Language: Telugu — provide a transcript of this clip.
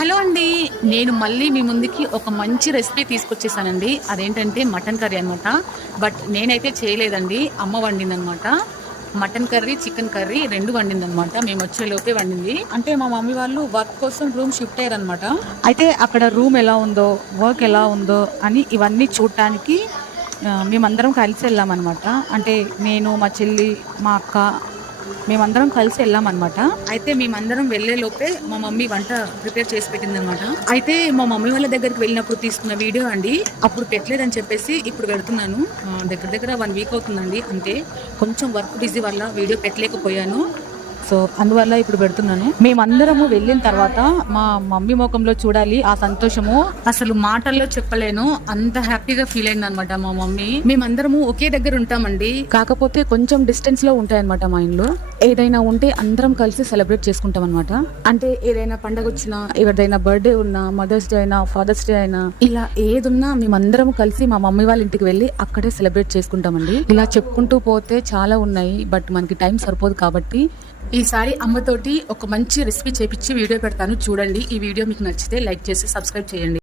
హలో అండి, నేను మళ్ళీ మీ ముందుకి ఒక మంచి రెసిపీ తీసుకొచ్చేసానండి. అదేంటంటే మటన్ కర్రీ అనమాట. బట్ నేనైతే చేయలేదండి, అమ్మ వండిందనమాట. మటన్ కర్రీ, చికెన్ కర్రీ రెండు వండిందనమాట. మేము వచ్చే లోపే వండింది. అంటే మా మమ్మీ వాళ్ళు వర్క్ కోసం రూమ్ షిఫ్ట్ అయ్యారనమాట. అయితే అక్కడ రూమ్ ఎలా ఉందో, వర్క్ ఎలా ఉందో అని ఇవన్నీ చూడటానికి మేమందరం కలిసి వెళ్ళామన్నమాట. అంటే నేను, మా చెల్లి, మా అక్క, మేమందరం కలిసి వెళ్ళామన్నమాట. అయితే మేమందరం వెళ్లే లోపే మా మమ్మీ వంట ప్రిపేర్ చేసి పెట్టిందనమాట. అయితే మా మమ్మీ వాళ్ళ దగ్గరికి వెళ్ళినప్పుడు తీసుకున్న వీడియో అండి, అప్పుడు పెట్టలేదని చెప్పేసి ఇప్పుడు పెడుతున్నాను. దగ్గర దగ్గర 1 వీక్ అవుతుందండి. అంటే కొంచెం వర్క్ బిజీ వల్ల వీడియో పెట్టలేకపోయాను. సో అందువల్ల ఇప్పుడు పెడుతున్నాను. మేమందరము వెళ్ళిన తర్వాత మా మమ్మీ ముఖంలో చూడాలి ఆ సంతోషము, అసలు మాటల్లో చెప్పలేను. అంత హ్యాపీగా ఫీల్ అయింది అనమాట మా మమ్మీ. మేమందరము ఒకే దగ్గర ఉంటామండి, కాకపోతే కొంచెం డిస్టెన్స్ లో ఉంటాయి అనమాట మా ఇంట్లో. ఏదైనా ఉంటే అందరం కలిసి సెలబ్రేట్ చేసుకుంటాం అనమాట. అంటే ఏదైనా పండగ వచ్చినా, ఎవరిదైనా బర్త్డే ఉన్నా, మదర్స్ డే అయినా, ఫాదర్స్ డే అయినా, ఇలా ఏదున్నా మేమందరం కలిసి మా మమ్మీ వాళ్ళ ఇంటికి వెళ్ళి అక్కడే సెలబ్రేట్ చేసుకుంటామండి. ఇలా చెప్పుకుంటూ పోతే చాలా ఉన్నాయి, బట్ మనకి టైం సరిపోదు కాబట్టి ఈసారి అమ్మతోటి ఒక మంచి రెసిపీ చేపించి వీడియో పెడతాను, చూడండి. ఈ వీడియో మీకు నచ్చితే లైక్ చేసి సబ్స్క్రైబ్ చేయండి.